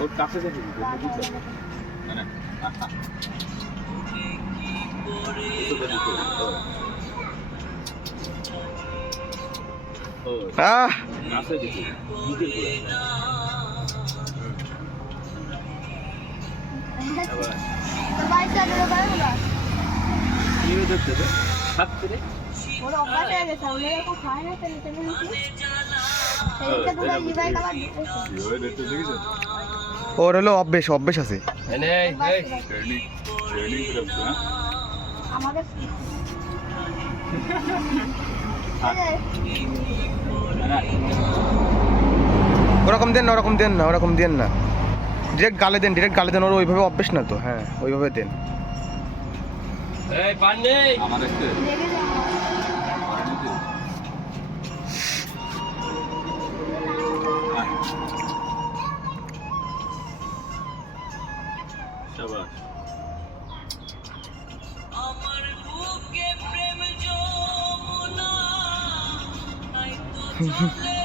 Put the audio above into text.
ওর কাছে দেখি না না কাছে দেখি বুকের করে আবার কি দেখতে রে হাত রে ওর অভ্যাস হয়ে গেছে ওরা এখন খায় না তেল তেল বেশি সেইটা পুরো লিভার খাবার দিতেছে ওর হলো অভ্যেস অভ্যেস আছে এই ট্রেনিং ট্রেনিং করতে না আমাদের ওরকম দেন না ওরকম দেন না ওরকম দেন না ডিরেক্ট গালে দেন ওর ওইভাবে অভ্যেস না তো হ্যাঁ ওইভাবে দেন এই পান নেই আমার একটু দেখে যাও শাবাশ আমার বুকে প্রেম যমুনা তাই তো চলে